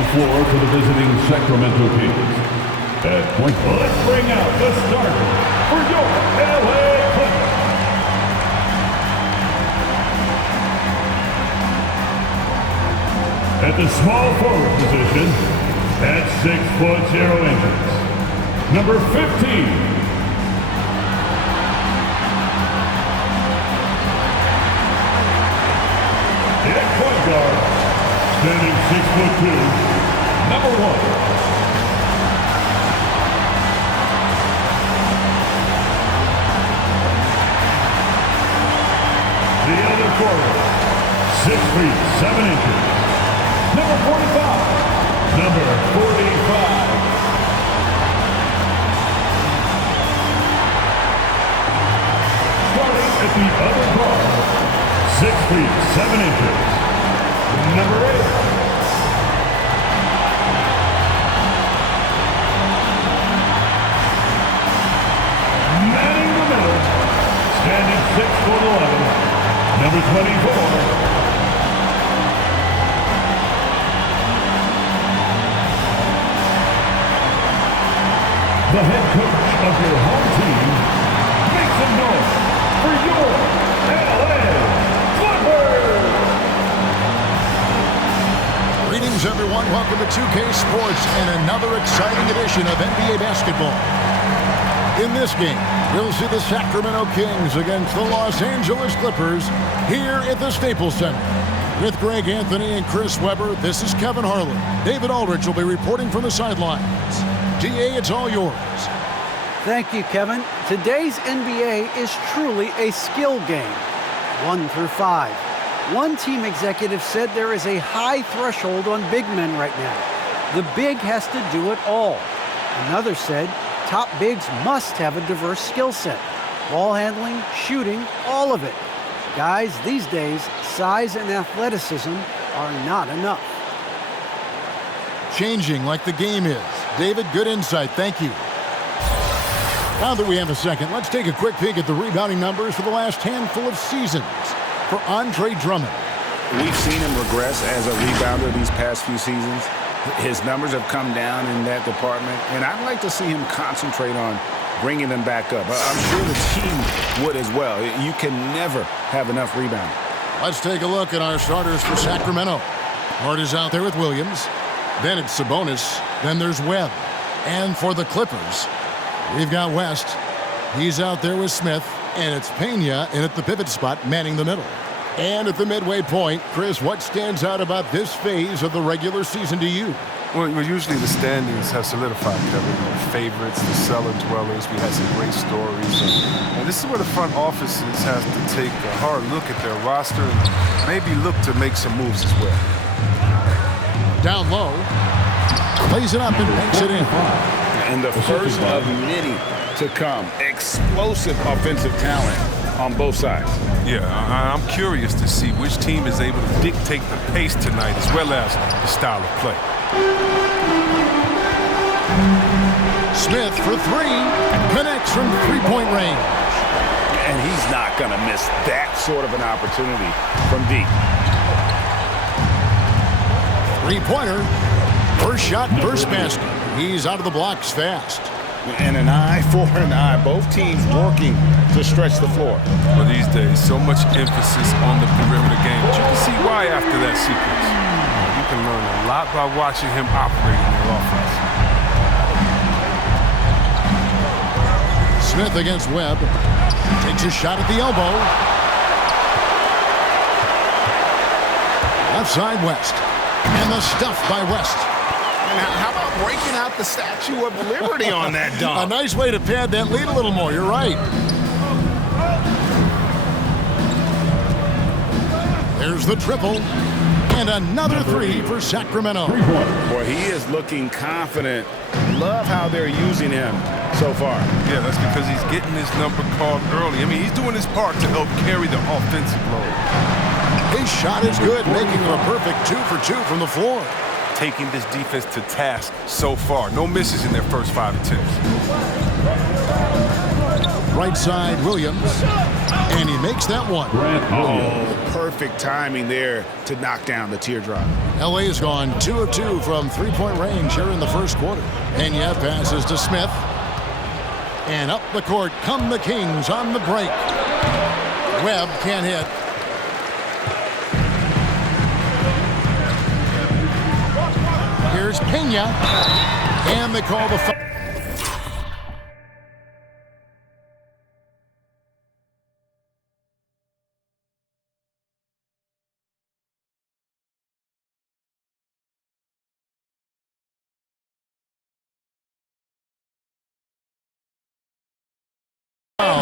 the floor for the visiting Sacramento Kings. At point guard, let's bring out the starter for your LA Clippers. At the small forward position, at 6'0", number 15. At point guard, standing 6'2", number 1. The other forward, 6 feet 7 inches, number 45. Number 45. Starting at the other guard, 6 feet 7 inches, number 8. Manning the middle, standing 6'11", number 24. The head coach of your home team, make some noise for your LA Clippers! Greetings, everyone. Welcome to 2K Sports and another exciting edition of NBA basketball. In this game, we'll see the Sacramento Kings against the Los Angeles Clippers here at the Staples Center. With Greg Anthony and Chris Webber, this is Kevin Harlan. David Aldridge will be reporting from the sidelines. DA, it's all yours. Thank you, Kevin. Today's NBA is truly a skill game, 1 through 5. One team executive said there is a high threshold on big men right now. The big has to do it all. Another said top bigs must have a diverse skill set. Ball handling, shooting, all of it. Guys, these days, size and athleticism are not enough. Changing like the game is. David, good insight. Thank you. Now that we have a second, let's take a quick peek at the rebounding numbers for the last handful of seasons for Andre Drummond. We've seen him regress as a rebounder these past few seasons. His numbers have come down in that department, and I'd like to see him concentrate on bringing them back up. I'm sure the team would as well. You can never have enough rebounding. Let's take a look at our starters for Sacramento. Hart is out there with Williams. Then it's Sabonis. Then there's Webb. And for the Clippers, we've got West. He's out there with Smith. And it's Pena in at the pivot spot, manning the middle. And at the midway point, Chris, what stands out about this phase of the regular season to you? Well, usually the standings have solidified, Kevin. The favorites, the cellar dwellers. We had some great stories. And this is where the front offices have to take a hard look at their roster and maybe look to make some moves as well. Down low. Plays it up and banks it in. And the first of many to come. Explosive offensive talent on both sides. Yeah, I'm curious to see which team is able to dictate the pace tonight as well as the style of play. Smith for 3. Connects from three-point range. And he's not going to miss that sort of an opportunity from deep. Three-pointer. First shot, first basket. He's out of the blocks fast. And an eye for an eye. Both teams working to stretch the floor. Well, these days, so much emphasis on the perimeter game. But you can see why after that sequence. You can learn a lot by watching him operate in their offense. Smith against Webb. Takes a shot at the elbow. Left side, West. And the stuff by West. And how about breaking out the Statue of Liberty on that dunk? A nice way to pad that lead a little more. You're right. There's the triple. And another 3 for Sacramento. Boy, he is looking confident. Love how they're using him so far. Yeah, that's because he's getting his number called early. I mean, he's doing his part to help carry the offensive load. His shot is good, making him a perfect 2 for 2 from the floor. Taking this defense to task so far. No misses in their first 5 attempts. Right side, Williams. And he makes that one. perfect timing there to knock down the teardrop. LA's gone 2 of 2 from three-point range here in the first quarter. Pena passes to Smith. And up the court come the Kings on the break. Webb can't hit. Here's Pena. And they call the foul.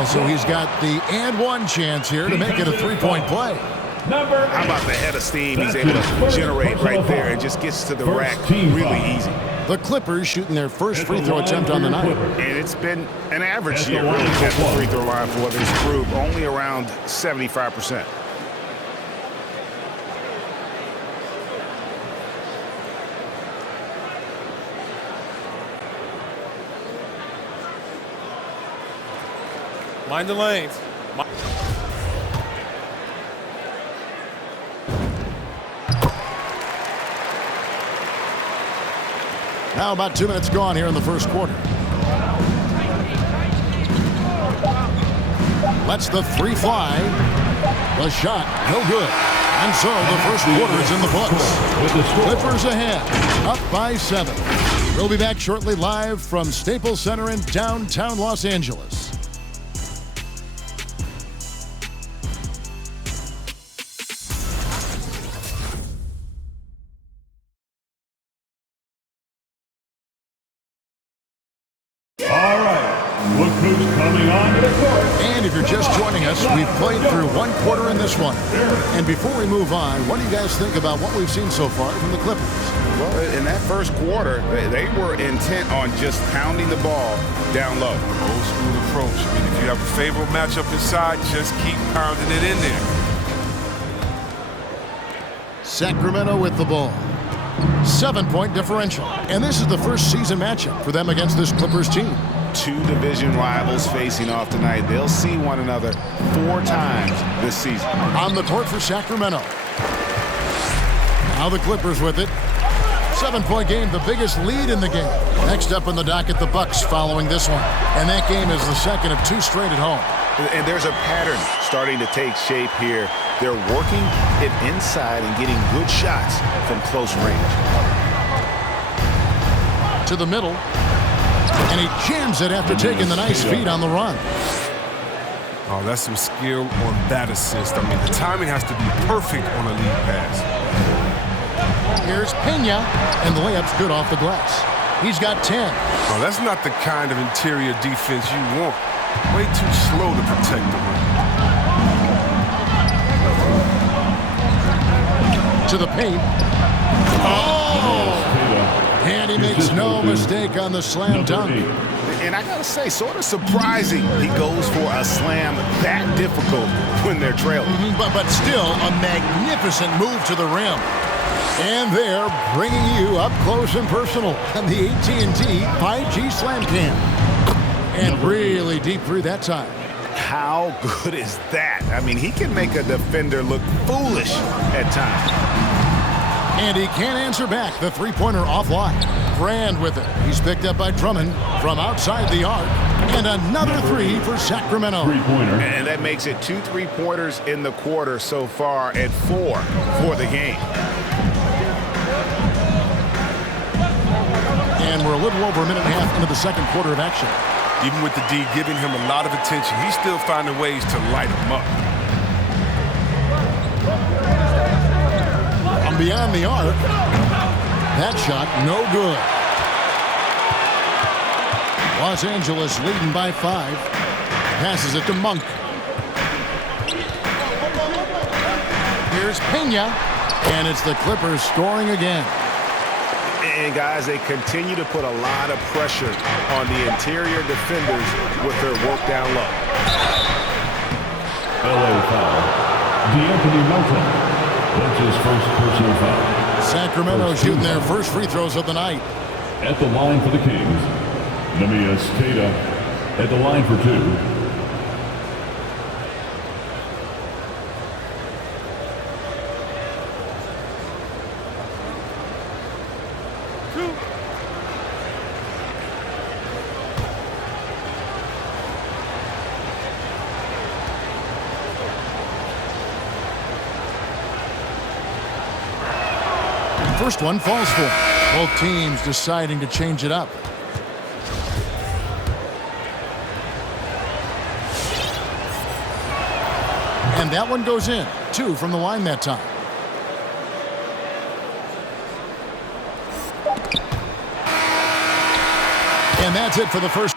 So he's got the and one chance here to make it a three-point play. How about the head of steam he's able to generate right there and just gets to the rack really easy. The Clippers shooting their first free throw attempt on the night. And it's been an average year really at the free throw line for this group, only around 75%. Mind the lanes. Now about 2 minutes gone here in the first quarter. Lets the three fly. The shot, no good. And so the first quarter is in the books. Clippers ahead, up by 7. We'll be back shortly live from Staples Center in downtown Los Angeles. Look who's coming onto the court. And if you're just joining us, we've played through one quarter in this one. And before we move on, what do you guys think about what we've seen so far from the Clippers? Well, in that first quarter, they were intent on just pounding the ball down low. Old school approach. I mean, if you have a favorable matchup inside, just keep pounding it in there. Sacramento with the ball. 7-point differential. And this is the first season matchup for them against this Clippers team. Two division rivals facing off tonight. They'll see one another 4 times this season. On the court for Sacramento. Now the Clippers with it. 7-point game, the biggest lead in the game. Next up on the docket, the Bucks following this one. And that game is the second of 2 straight at home. And there's a pattern starting to take shape here. They're working it inside and getting good shots from close range. To the middle. And he jams it after taking the nice feed on the run. Oh, that's some skill on that assist. I mean, the timing has to be perfect on a lead pass. Here's Pena, and the layup's good off the glass. He's got 10. Oh, that's not the kind of interior defense you want. Way too slow to protect the rim. To the paint. Oh! And he makes no mistake on the slam dunk. And I gotta say, sort of surprising he goes for a slam that difficult when they're trailing. But still a magnificent move to the rim. And they're bringing you up close and personal on the AT&T 5G Slam Cam. And really deep through that time. How good is that? I mean, he can make a defender look foolish at times. And he can't answer back. The three-pointer offline. Brand with it. He's picked up by Drummond from outside the arc. And another 3 for Sacramento. Three-pointer. And that makes it 2 3-pointers in the quarter so far and 4 for the game. And we're a little over a minute and a half into the second quarter of action. Even with the D giving him a lot of attention, he's still finding ways to light him up. From beyond the arc. That shot, no good. Los Angeles leading by 5. Passes it to Monk. Here's Pena. And it's the Clippers scoring again. And guys, they continue to put a lot of pressure on the interior defenders with their work down low. LA foul. D'Anthony Melton. That's his first personal foul. Sacramento shooting their first free throws of the night. At the line for the Kings, Nemias Queta at the line for 2. 2. First one falls for him. Both teams deciding to change it up. And that one goes in. 2 from the line that time. And that's it for the first.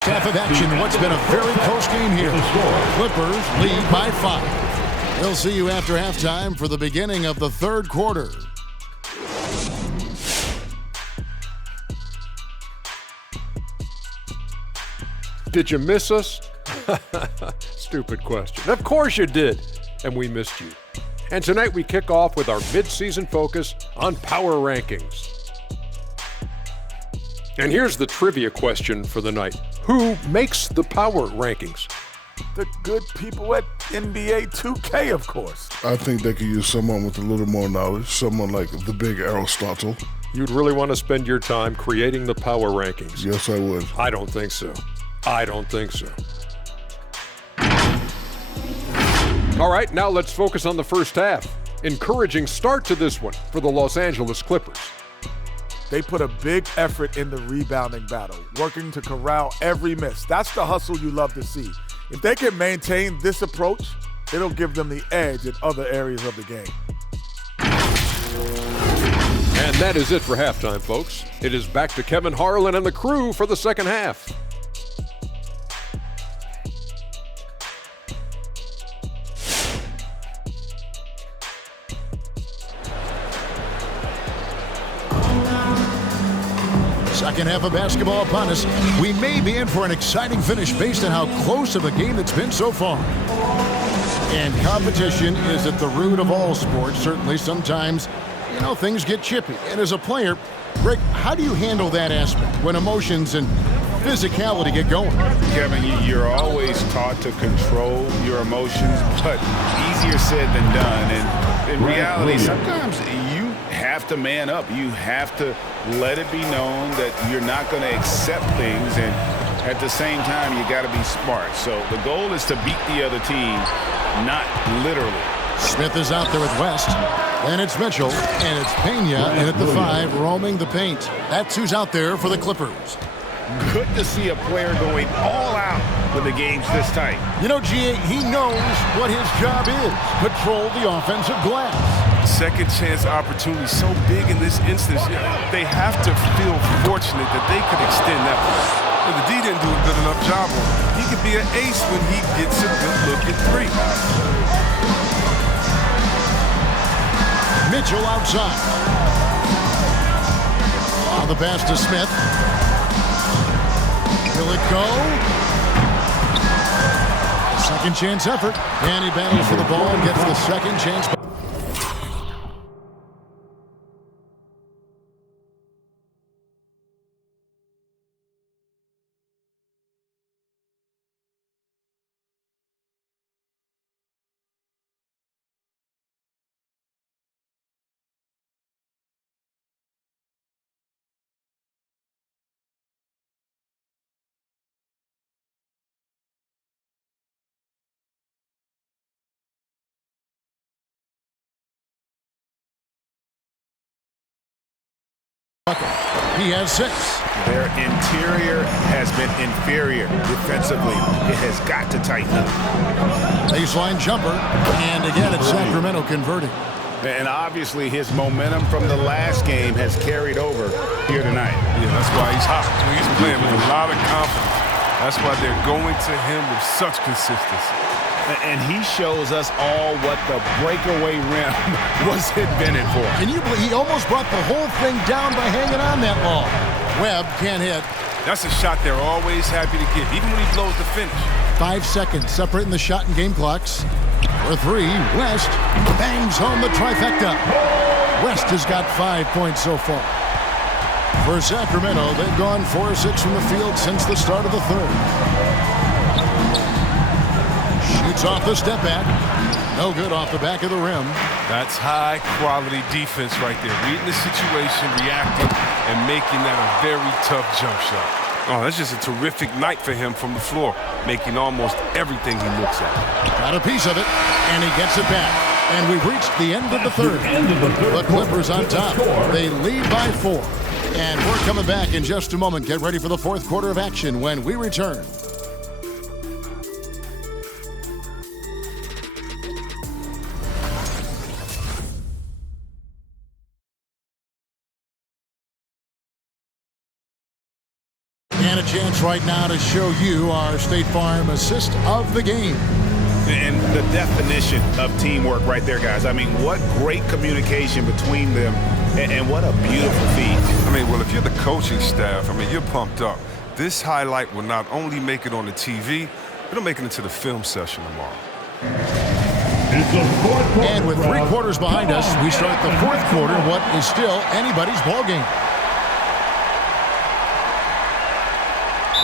Half of action. What's been a very close game here. Clippers lead by 5. We'll see you after halftime for the beginning of the third quarter. Did you miss us? Stupid question. Of course you did, and we missed you. And tonight we kick off with our mid-season focus on power rankings. And here's the trivia question for the night. Who makes the power rankings? The good people at NBA 2K, of course. I think they could use someone with a little more knowledge, someone like the big Aristotle. You'd really want to spend your time creating the power rankings. Yes, I would. I don't think so. I don't think so. All right, now let's focus on the first half. Encouraging start to this one for the Los Angeles Clippers. They put a big effort in the rebounding battle, working to corral every miss. That's the hustle you love to see. If they can maintain this approach, it'll give them the edge in other areas of the game. And that is it for halftime, folks. It is back to Kevin Harlan and the crew for the second half. Second half of basketball upon us. We may be in for an exciting finish based on how close of a game it's been so far. And competition is at the root of all sports. Certainly sometimes, things get chippy. And as a player, Greg, how do you handle that aspect when emotions and physicality get going? Kevin, you're always taught to control your emotions, but easier said than done. And in reality, sometimes you have to man up. You have to let it be known that you're not going to accept things, and at the same time, you got to be smart. So the goal is to beat the other team, not literally. Smith is out there with West. Then it's Mitchell, and it's Pena in at the 5, roaming the paint. That's who's out there for the Clippers. Good to see a player going all out when the game's this tight. G.A., he knows what his job is. Control the offensive glass. Second chance opportunity so big in this instance. They have to feel fortunate that they could extend that play. The D didn't do a good enough job on him. He could be an ace when he gets a good look at 3. Mitchell outside. On the pass to Smith. Will it go? Second chance effort. And he battles for the ball and gets the second chance. He has 6. Their interior has been inferior defensively. It has got to tighten up. Baseline jumper. And again, it's Sacramento converting. And obviously his momentum from the last game has carried over here tonight. Yeah, that's why he's hot. He's playing with a lot of confidence. That's why they're going to him with such consistency. And he shows us all what the breakaway rim was invented for. Can you believe he almost brought the whole thing down by hanging on that long? Webb can't hit. That's a shot they're always happy to give, even when he blows the finish. 5 seconds separating the shot and game clocks. For 3, West bangs home the trifecta. West has got 5 points so far. For Sacramento, they've gone 4 of 6 from the field since the start of the third. Shoots off the step back. No good off the back of the rim. That's high-quality defense right there. Reading the situation, reacting, and making that a very tough jump shot. Oh, that's just a terrific night for him from the floor, making almost everything he looks at. Got a piece of it, and he gets it back. And we've reached the end of the third. The Clippers on top. They lead by 4. And we're coming back in just a moment. Get ready for the fourth quarter of action when we return. And a chance right now to show you our State Farm assist of the game. And the definition of teamwork right there, guys. I mean, what great communication between them, and what a beautiful feed. I mean, well, if you're the coaching staff, I mean, you're pumped up. This highlight will not only make it on the TV, it'll make it into the film session tomorrow. And with 3 quarters behind us, we start the fourth quarter, what is still anybody's ball game.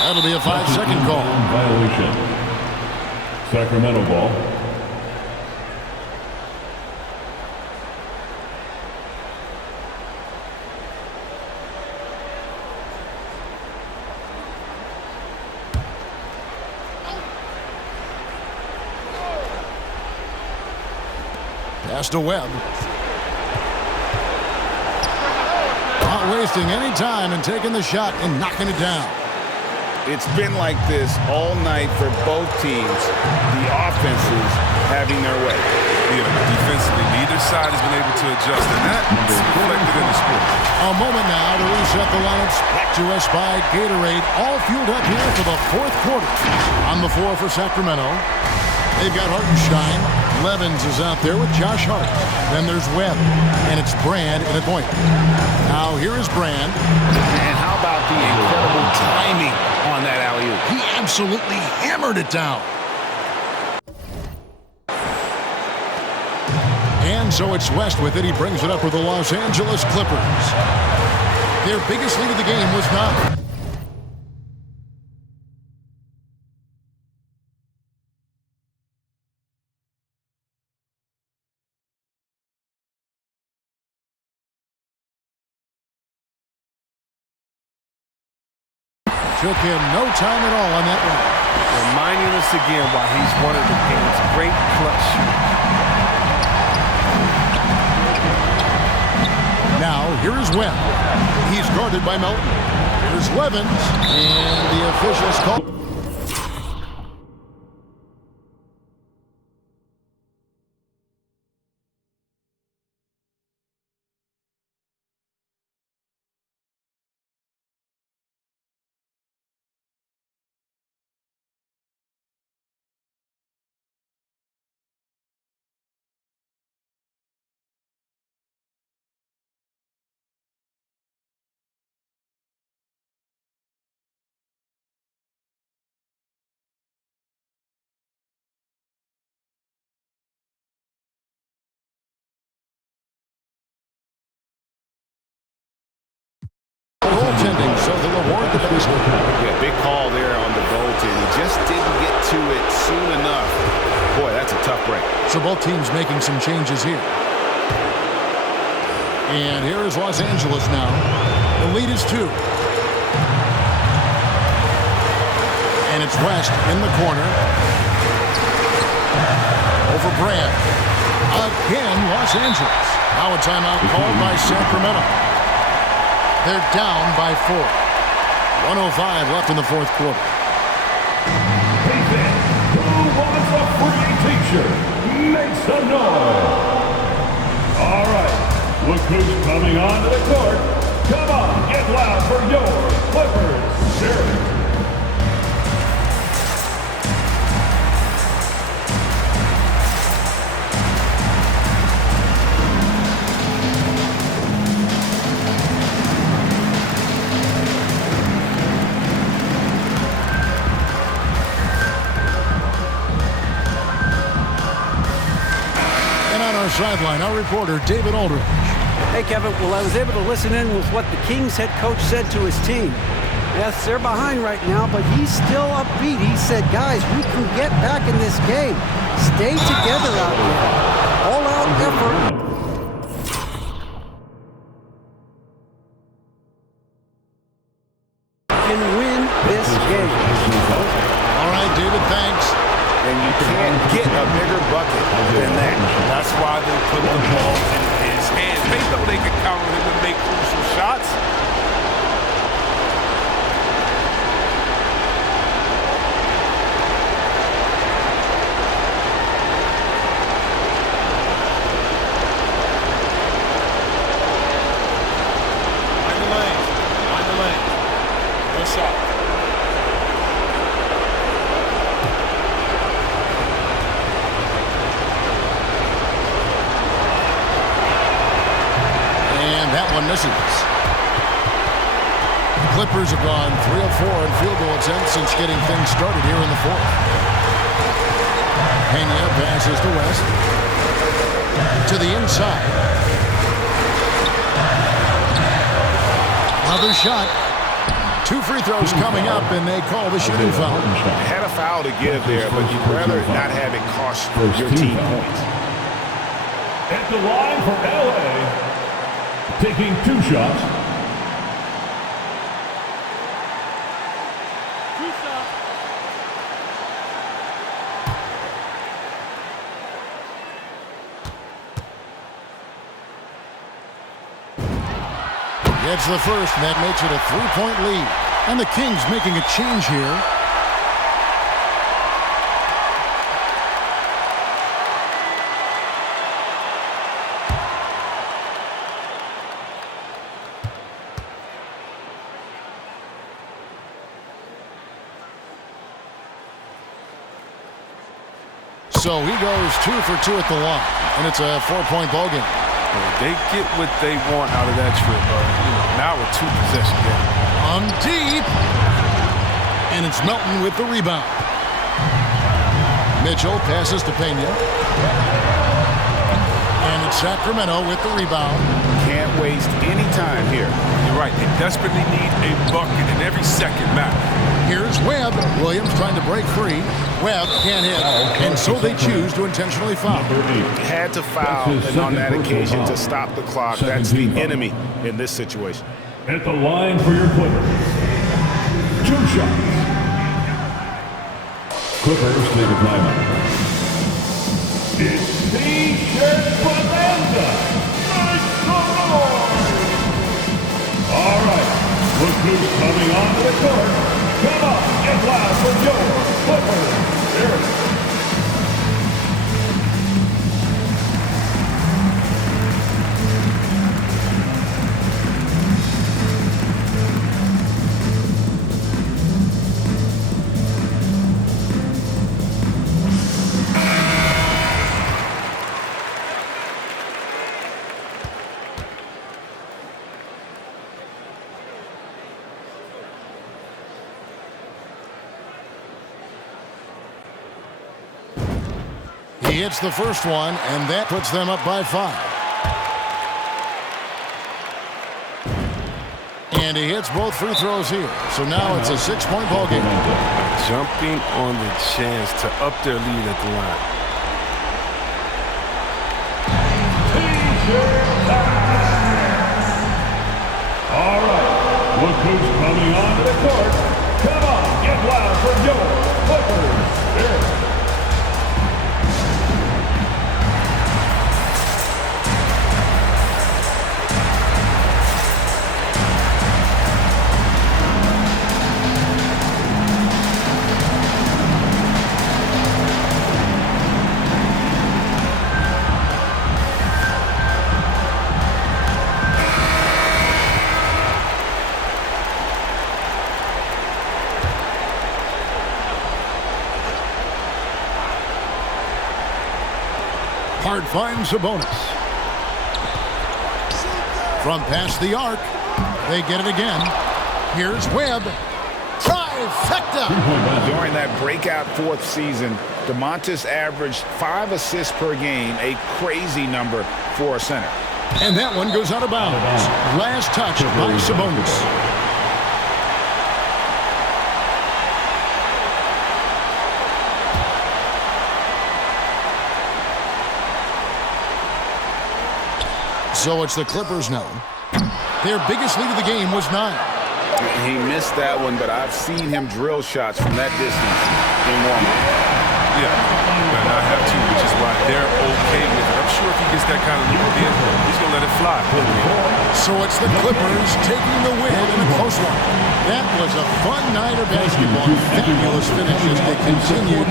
That'll be a 5-second call. Violation. Sacramento ball. Pass to Webb. Not wasting any time and taking the shot and knocking it down. It's been like this all night for both teams. The offenses having their way. Yeah, defensively, neither side has been able to adjust, and that's reflected in the score. A moment now to reset the lineups. Back to us by Gatorade. All fueled up here for the fourth quarter. On the floor for Sacramento, they've got Hartenstein. Levins is out there with Josh Hart. Then there's Webb, and it's Brand in a point. Now here is Brand. And how about the incredible timing on that alley-oop? He absolutely hammered it down. And so it's West with it. He brings it up for the Los Angeles Clippers. Their biggest lead of the game was 9. Took him no time at all on that one. Reminding us again why he's one of the game's great clutch shooters. Now, here is Webb. He's guarded by Melton. Here's Levins, and the officials call. Goaltending, so they'll award the best. Yeah, big call there on the goaltend. He just didn't get to it soon enough. Boy, that's a tough break. So both teams making some changes here. And here is Los Angeles now. The lead is 2. And it's West in the corner. Over Brand. Again, Los Angeles. Now a timeout called by Sacramento. They're down by 4. 1:05 left in the fourth quarter. Hey fans, who wants a free t-shirt? Make some noise. All right, look who's coming onto the court. Come on, get loud for your Clippers. Sure. sideline, our reporter, David Aldridge. Hey, Kevin. Well, I was able to listen in with what the Kings head coach said to his team. Yes, they're behind right now, but he's still upbeat. He said, guys, we can get back in this game. Stay together out there. All-out effort. Can win this game. All right, David, thanks. And you can't get a bigger bucket than that. That's why they put the ball in his hands. They know they can count on him to make crucial shots. Misses. The Clippers have gone 3 of 4 in field goal attempts since getting things started here in the fourth. Pena passes to West. To the inside. Another shot. 2 free throws coming up, and they call the shooting foul. Had a foul to give there, but you'd rather not have it cost your team points. At the line for L.A., taking 2 shots. Gets the first, and that makes it a 3-point lead. And the Kings making a change here. So he goes 2 for 2 at the line, and it's a 4-point ball game. They get what they want out of that trip. Now a 2-possession game. On deep, and it's Melton with the rebound. Mitchell passes to Pena, and it's Sacramento with the rebound. Can't waste any time here. You're right. They desperately need a bucket, and every second matters. Here's Webb. Williams trying to break free. Webb can't hit, and so they choose to intentionally foul. Had to foul, and on that occasion to stop the clock. That's the enemy in this situation. At the line for your Clippers. 2 shots. Clippers take a timeout. It's T-shirt bonanza. Make some noise. All right, look who's coming onto the court. Come on, get loud for your Clippers. Here it is. He hits the first one, and that puts them up by 5. And he hits both free throws here. So now it's a 6-point ball game. Jumping on the chance to up their lead at the line. All right, look who's coming onto the court. Come on, get loud for your Clippers. Here it is. Hart finds a bonus. From past the arc, they get it again. Here's Webb. Tries trifecta. During that breakout fourth season, DeMontis averaged 5 assists per game, a crazy number for a center. And that one goes out of bounds. Last touch by Sabonis. So it's the Clippers now. Their biggest lead of the game was 9. He missed that one, but I've seen him drill shots from that distance in warm-up. Yeah, and I have too, which is why they're okay with it. I'm sure if he gets that kind of look again, he's going to let it fly. So it's the Clippers taking the win in a close one. That was a fun night of basketball. Fabulous finish as they continued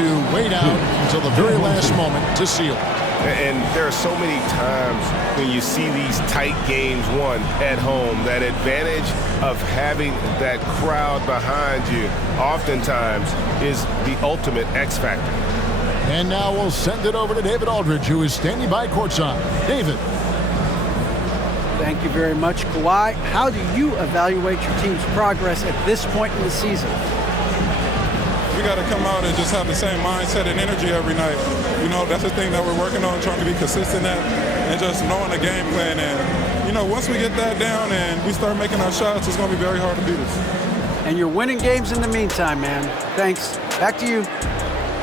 to wait out until the very last moment to seal. And there are so many times when you see these tight games won at home, that advantage of having that crowd behind you oftentimes is the ultimate X factor. And now we'll send it over to David Aldridge, who is standing by courtside. David. Thank you very much, Kawhi. How do you evaluate your team's progress at this point in the season? We got to come out and just have the same mindset and energy every night. You know, that's the thing that we're working on, trying to be consistent at, and just knowing the game plan. And, you know, once we get that down and we start making our shots, it's going to be very hard to beat us. And you're winning games in the meantime, man. Thanks. Back to you.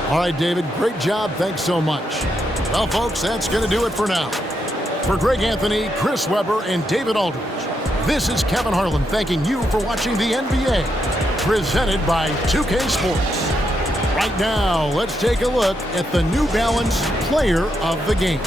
All right, David, great job. Thanks so much. Well, folks, that's going to do it for now. For Greg Anthony, Chris Webber, and David Aldridge, this is Kevin Harlan thanking you for watching the NBA, presented by 2K Sports. Right now, let's take a look at the New Balance Player of the Game.